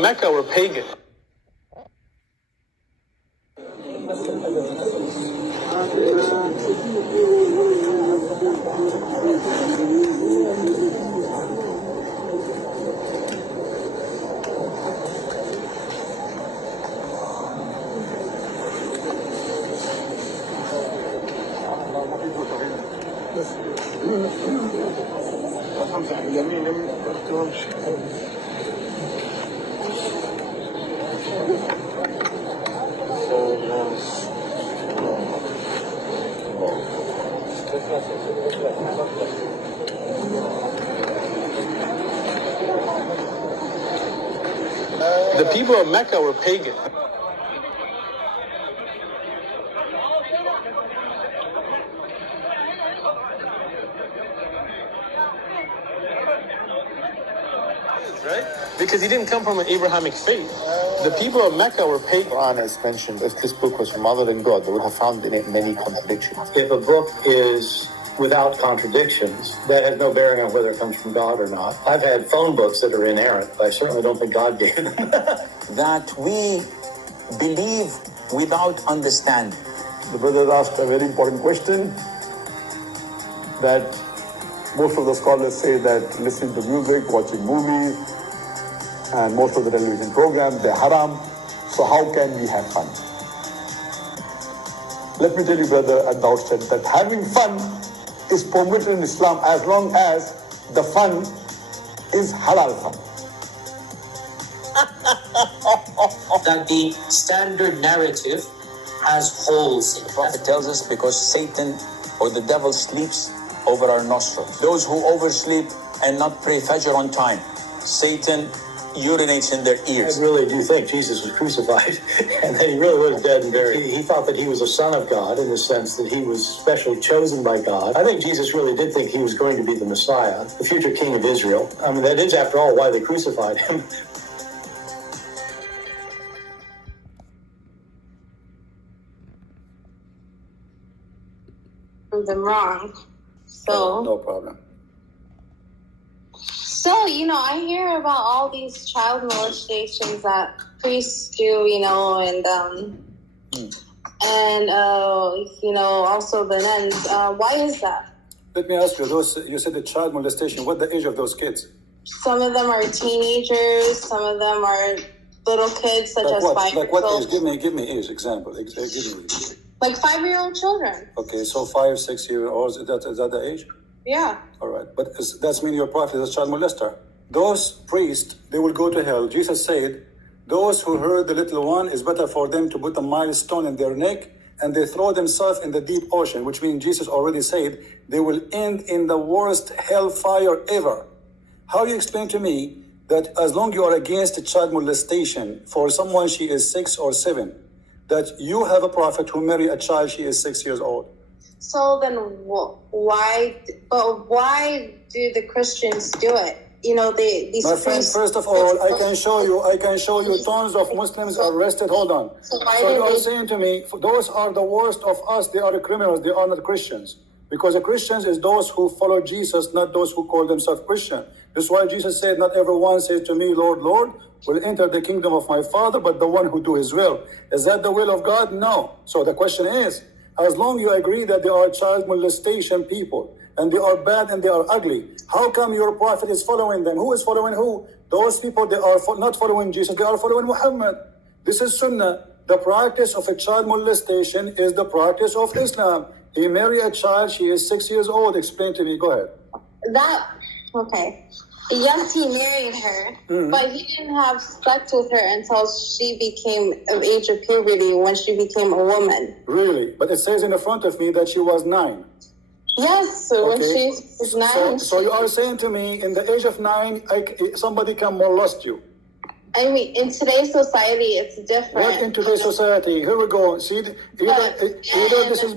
Mecca were pagan. The people of Mecca were pagan. Right? Because he didn't come from an Abrahamic faith. The people of Mecca were pagan. The Quran has mentioned if this book was from other than God, they would have found in it many contradictions. If a book is without contradictions, that has no bearing on whether it comes from God or not. I've had phone books that are inerrant, but I certainly don't think God gave them. That we believe without understanding. The brother asked a very important question that most of the scholars say that listening to music, watching movies, and most of the television programs, they're haram. So how can we have fun? Let me tell you, brother, at the outset that having fun is permitted in Islam as long as the fun is halal fun. That the standard narrative has holes in it. The Prophet tells us because Satan or the devil sleeps over our nostrils. Those who oversleep and not pray Fajr on time, Satan urinates in their ears. I really do think Jesus was crucified and that he really was dead and buried. He thought that he was a son of God in the sense that he was specially chosen by God. I think Jesus really did think he was going to be the Messiah, the future king of Israel. I mean, that is, after all, why they crucified him. Them wrong. So No problem. So, I hear about all these child molestations that priests do, and also the nuns. Why is that? Let me ask you, you said the child molestation, what the age of those kids? Some of them are teenagers, some of them are little kids, such as 5 Like years what old. age? Give me age, example. Give me. Like 5-year-old children. Okay, so 5, 6 years old, is that the age? Yeah. All right, but that's mean your prophet is a child molester. Those priests, they will go to hell. Jesus said, those who hurt the little one, is better for them to put a milestone in their neck and they throw themselves in the deep ocean, which means Jesus already said they will end in the worst hellfire ever. How you explain to me that as long you are against child molestation for someone she is 6 or 7, that you have a prophet who married a child she is 6 years old? So then why do the Christians do it? These My friend, first of all, I can show you tons of Muslims arrested. Hold on. So you are saying to me, those are the worst of us, they are the criminals, they are not Christians. Because the Christians is those who follow Jesus, not those who call themselves Christian. That's why Jesus said, not everyone says to me, Lord, Lord, will enter the kingdom of my Father, but the one who do his will. Is that the will of God? No. So the question is, as long you agree that there are child molestation people, and they are bad and they are ugly, how come your prophet is following them? Who is following who? Those people, they are not following Jesus, they are following Muhammad. This is Sunnah. The practice of a child molestation is the practice of Islam. He married a child, she is 6 years old. Explain to me, go ahead. Okay. Yes, he married her, but he didn't have sex with her until she became of age of puberty, when she became a woman. Really? But it says in the front of me that she was 9. Yes, so when she was 9. So you are saying to me, in the age of 9, somebody can molest you? I mean, in today's society, it's different. What in today's society? Here we go. See,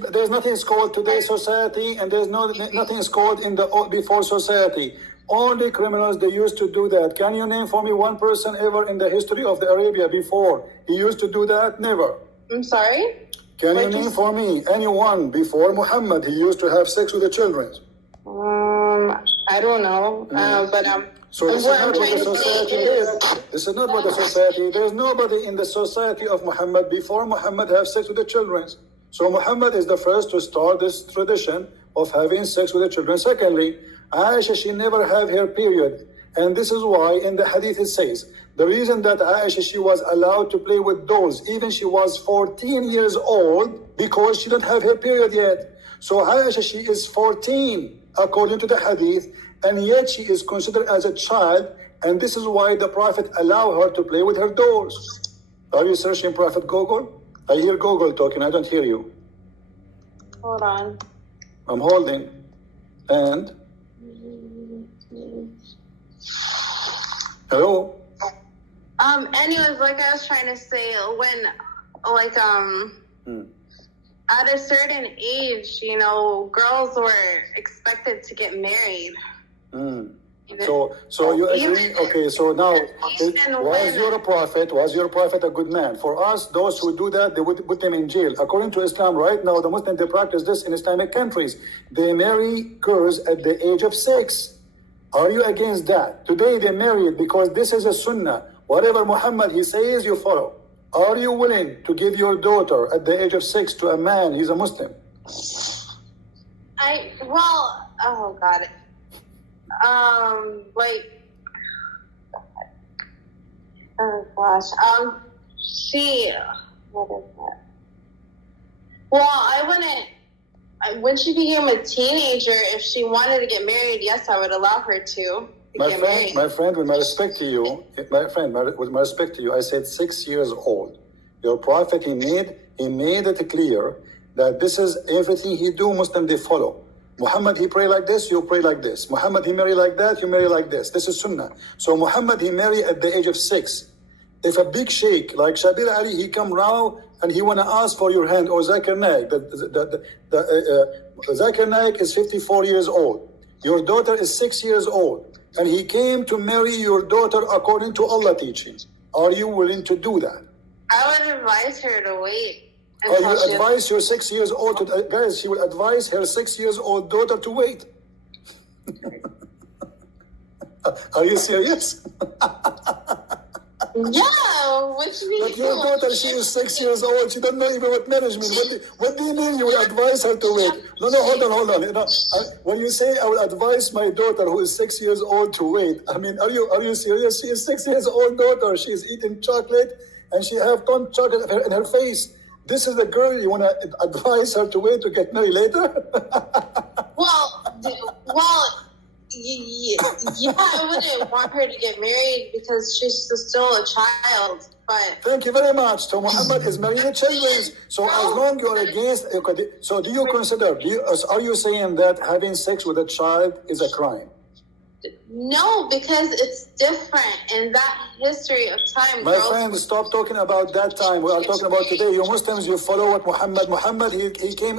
there's nothing is called today's society, and there's nothing is called in the before society. Only criminals, they used to do that. Can you name for me one person ever in the history of the Arabia before he used to do that? Never. I'm sorry? Can you name for me anyone before Muhammad he used to have sex with the children? I don't know, but So this is What not I'm what the trying to society say is. is- This is not what the society. There's nobody in the society of Muhammad before Muhammad have sex with the children. So Muhammad is the first to start this tradition of having sex with the children. Secondly, Aisha, she never have her period. And this is why in the hadith it says, the reason that Aisha, she was allowed to play with dolls, even she was 14 years old, because she didn't have her period yet. So Aisha, she is 14, according to the hadith, and yet she is considered as a child, and this is why the Prophet allowed her to play with her dolls. Are you searching Prophet Google? I hear Google talking, I don't hear you. Hold on. I'm holding. And? Hello? Anyways, like I was trying to say, when, like, at a certain age, you know, girls were expected to get married. So you agree? Okay, so now, was your prophet a good man? For us, those who do that, they would put them in jail. According to Islam, right now, the Muslims, they practice this in Islamic countries. They marry girls at the age of 6. Are you against that? Today they marry it because this is a sunnah. Whatever Muhammad, he says, you follow. Are you willing to give your daughter at the age of 6 to a man? He's a Muslim. Oh God. Oh gosh. What is that? Well, I wouldn't. When she became a teenager, if she wanted to get married, yes, I would allow her to get married. My friend, with my respect to you, I said 6 years old. Your prophet, he made it clear that this is everything he do, Muslim, they follow. Muhammad, he pray like this, you pray like this. Muhammad, he marry like that, you marry like this. This is sunnah. So Muhammad, he marry at the age of 6. If a big sheikh like Shabir Ali, he come round and he want to ask for your hand, or Zakir Naik, Zakir Naik is 54 years old. Your daughter is 6 years old. And he came to marry your daughter according to Allah teaching. Are you willing to do that? I would advise her to wait. Or you advise your 6 years old to, guys, she will advise her 6 years old daughter to wait. Are you serious? Yeah, which means. But your daughter, she is 6 years old. She don't know even what marriage means. What do you mean you will advise her to wait? No, hold on. You know, when you say I will advise my daughter who is 6 years old to wait, I mean, are you serious? She is 6 years old daughter. She is eating chocolate and she have ton chocolate in her face. This is the girl you want to advise her to wait to get married later? Yeah, I wouldn't want her to get married because she's still a child. But thank you very much. So Muhammad is marrying children. So as long you are against, so do you consider? Are you saying that having sex with a child is a crime? no, because it's different in that history of time. My friend, stop talking about that time. We are talking about today. You Muslims, you follow what Muhammad, he came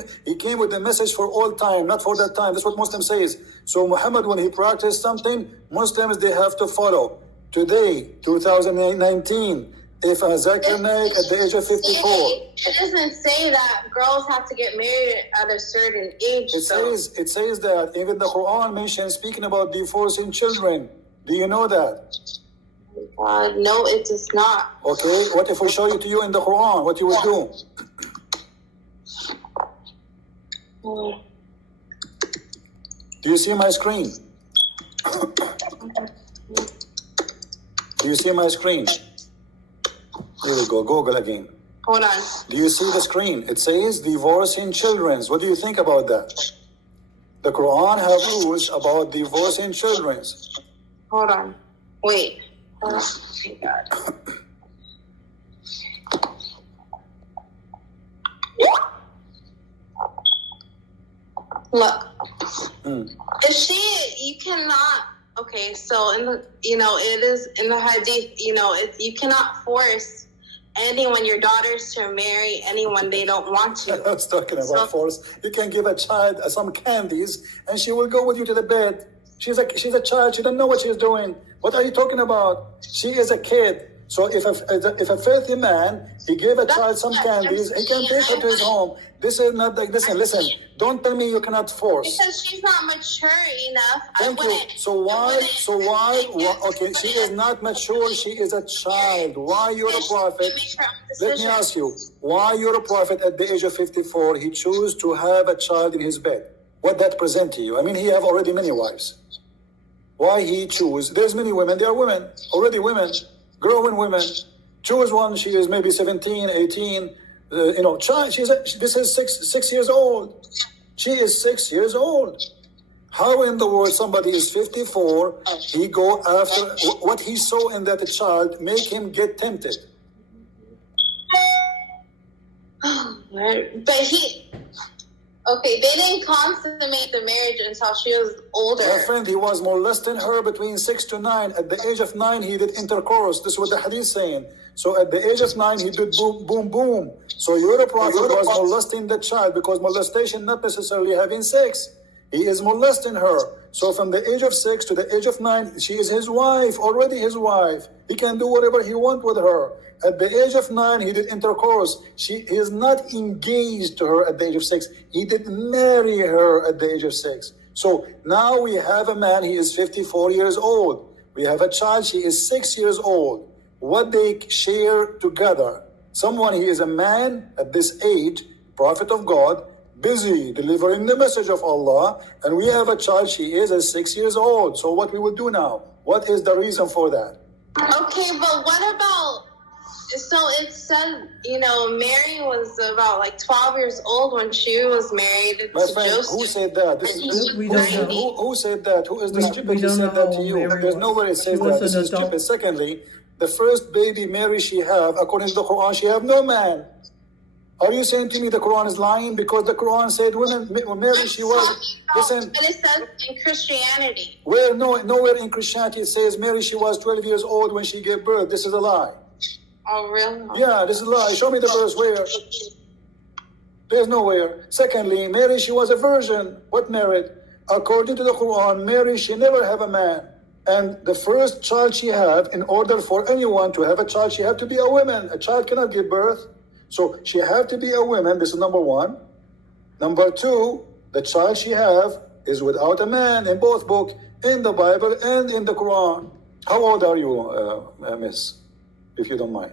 with the message for all time, not for that time. That's what Muslim says. So Muhammad, when he practiced something, Muslims, they have to follow. Today, 2019, if a Zakir Naik at the age of 54. It doesn't say that girls have to get married at a certain age. It says that even the Quran mentions speaking about divorcing children. Do you know that? No, it does not. Okay, what if we show it to you in the Quran? What you would do? Do you see my screen? Do you see my screen? Here we go, Google again. Hold on. Do you see the screen? It says divorcing children. What do you think about that? The Quran have rules about divorcing children. Hold on. Wait. Oh my God. Look. If you cannot. Okay, so in the, it is in the hadith, you cannot force anyone, your daughters, to marry anyone they don't want to. I was talking about force. You can give a child some candies and she will go with you to the bed. She's a child. She doesn't know what she's doing. What are you talking about? She is a kid. So if a filthy man, he gave a child some candies, he can take her to his home. This is not like, listen, don't tell me you cannot force. Because she's not mature enough. Thank you. So why, okay, she is not mature, she is a child. Why you're a prophet? Let me ask you, why you're a prophet at the age of 54, he chose to have a child in his bed? What that present to you? I mean, he have already many wives. Why he choose? There's many women, there are women, already women, growing women. Choose one, she is maybe 17, 18, child, this is six years old. She is 6 years old. How in the world somebody is 54, he go after, what he saw in that child make him get tempted? But they didn't consummate the marriage until she was older. My friend, he was molesting her between 6 to 9. At the age of 9, he did intercourse. This is what the hadith is saying. So at the age of 9, he did boom, boom, boom. So your prophet was molesting the child, because molestation not necessarily having sex. He is molesting her. So from the age of 6 to the age of 9, she is his wife, already his wife. He can do whatever he wants with her. At the age of 9, he did intercourse. He is not engaged to her at the age of 6. He did marry her at the age of 6. So now we have a man, he is 54 years old. We have a child, she is 6 years old. What they share together. Someone, he is a man at this age, prophet of God, busy delivering the message of Allah, and we have a child, she is 6 years old. So what we will do now? What is the reason for that? Okay, but what about, so it said, Mary was about like 12 years old when she was married My to friend, Joseph. who said that? We don't know. Who said that? Who is the stupid we who don't said know that to how you? Mary There's was. nowhere it She says was that. This an is adult. stupid. Secondly, the first baby Mary she have, according to the Quran, she have no man. Are you saying to me the Quran is lying? Because the Quran said women, Mary, she was, listen. But it says in Christianity. Nowhere in Christianity it says Mary, she was 12 years old when she gave birth. This is a lie. Oh, really? Yeah, this is a lie. Show me the verse where. There's nowhere. Secondly, Mary, she was a virgin. What merit? According to the Quran, Mary, she never have a man. And the first child she had, in order for anyone to have a child, she had to be a woman. A child cannot give birth. So she had to be a woman. This is number one. Number two, the child she have is without a man in both books, in the Bible and in the Quran. How old are you, miss, if you don't mind?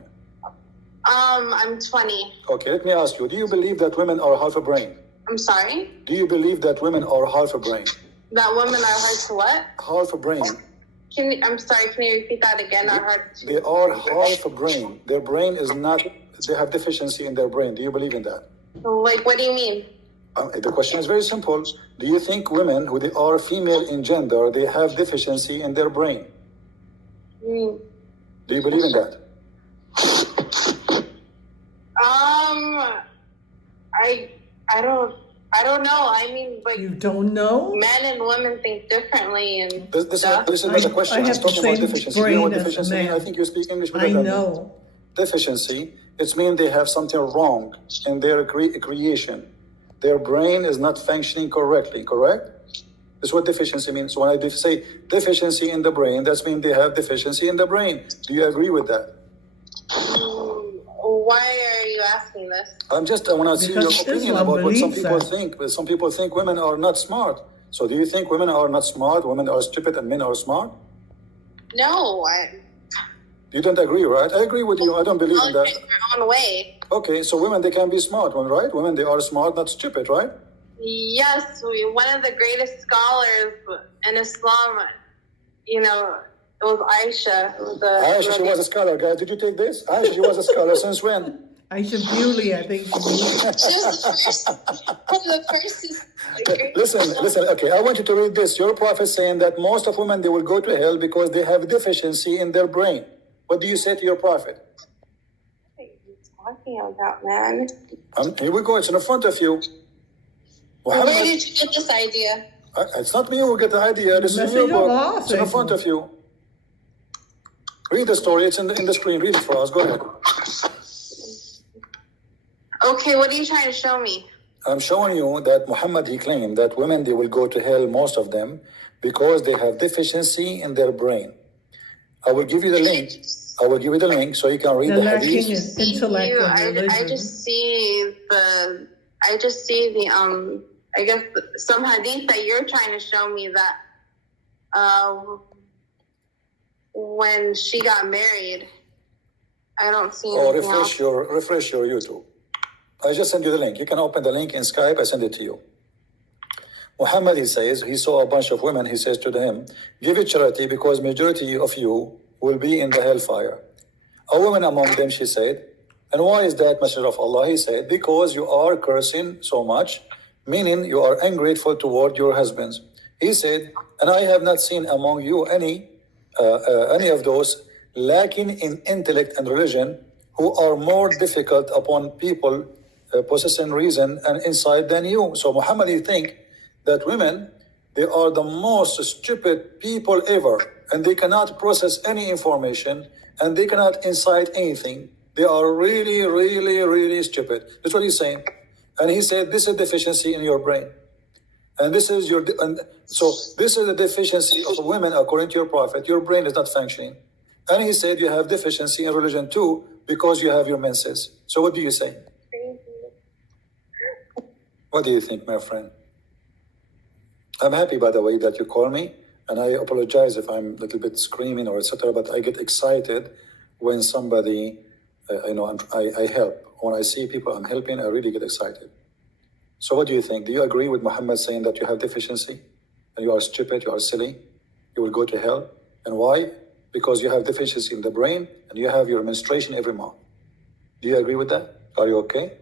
I'm 20. Okay, let me ask you, do you believe that women are half a brain? I'm sorry? Do you believe that women are half a brain? That women are hard to what? Half a brain. I'm sorry, can you repeat that again? Are hard to... They are half a brain. Their brain is not, they have deficiency in their brain. Do you believe in that? Like, what do you mean? The question is very simple. Do you think women who they are female in gender, they have deficiency in their brain? Mm. Do you believe in that? I don't know. I mean, like, You don't know? men and women think differently and This stuff. is not a question. I I'm have the talking about same deficiency. You know what brain as a deficiency means? man. I think you speak English better I than me. know. Deficiency, it means they have something wrong in their creation. Their brain is not functioning correctly, correct? That's what deficiency means. So when I say deficiency in the brain, that means they have deficiency in the brain. Do you agree with that? Why are you asking this? I want to see your Because opinion Islam about what some believes people that. think. But some people think women are not smart. So do you think women are not smart, women are stupid, and men are smart? No, You don't agree, right? I agree with you. I don't believe in that. in their own way. Okay, so women, they can be smart, right? Women, they are smart, not stupid, right? Yes, one of the greatest scholars in Islam, it was Aisha. Aisha, she was a scholar, guys. Did you take this? Aisha, she was a scholar. Since when? Aisha Bewley, I think she means. She was the first. Listen. Okay, I want you to read this. Your prophet saying that most of women, they will go to hell because they have deficiency in their brain. What do you say to your prophet? What are you talking about, man? Here we go. It's in front of you. Where did you get this idea? It's not me who get the idea. This is in your book. It's in front of you. Read the story. It's in the screen. Read it for us. Go ahead. Okay, what are you trying to show me? I'm showing you that Muhammad, he claimed that women, they will go to hell, most of them, because they have deficiency in their brain. I will give you the link. I will give you the link so you can read They're the lacking hadith. in intellect You, and religion. I just see the I guess some hadith that you're trying to show me that when she got married, I don't see Oh, anything else. refresh your YouTube. I just sent you the link. You can open the link in Skype. I send it to you. Muhammad, he says, he saw a bunch of women. He says to them, give it charity because majority of you will be in the hellfire. A woman among them, she said, and why is that, Messenger of Allah? He said, because you are cursing so much, meaning you are ungrateful toward your husbands. He said, and I have not seen among you any of those lacking in intellect and religion who are more difficult upon people possessing reason and insight than you. So Muhammad, you think that women, they are the most stupid people ever, and they cannot process any information, and they cannot incite anything. They are really, really, really stupid. That's what he's saying. And he said, this is deficiency in your brain. And this is this is the deficiency of women according to your prophet. Your brain is not functioning. And he said you have deficiency in religion too because you have your menses. So what do you say? What do you think, my friend? I'm happy, by the way, that you call me, and I apologize if I'm a little bit screaming or etc. But I get excited when somebody, I help. When I see people I'm helping, I really get excited. So what do you think? Do you agree with Muhammad saying that you have deficiency, and you are stupid, you are silly, you will go to hell? And why? Because you have deficiency in the brain, and you have your menstruation every month. Do you agree with that? Are you okay?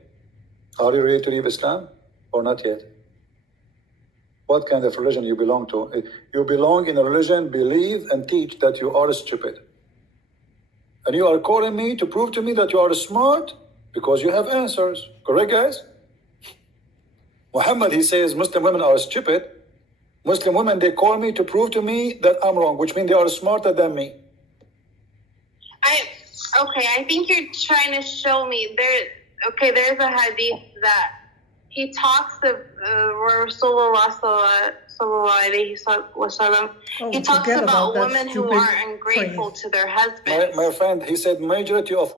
Are you ready to leave Islam, or not yet? What kind of religion you belong to? You belong in a religion, believe and teach that you are stupid. And you are calling me to prove to me that you are smart because you have answers. Correct, guys? Muhammad, he says Muslim women are stupid. Muslim women, they call me to prove to me that I'm wrong, which means they are smarter than me. I think you're trying to show me there's a hadith that he talks of where Rasulullah sallallahu alayhi wasallam, he talks about women who are ungrateful to their husbands. My friend, he said majority of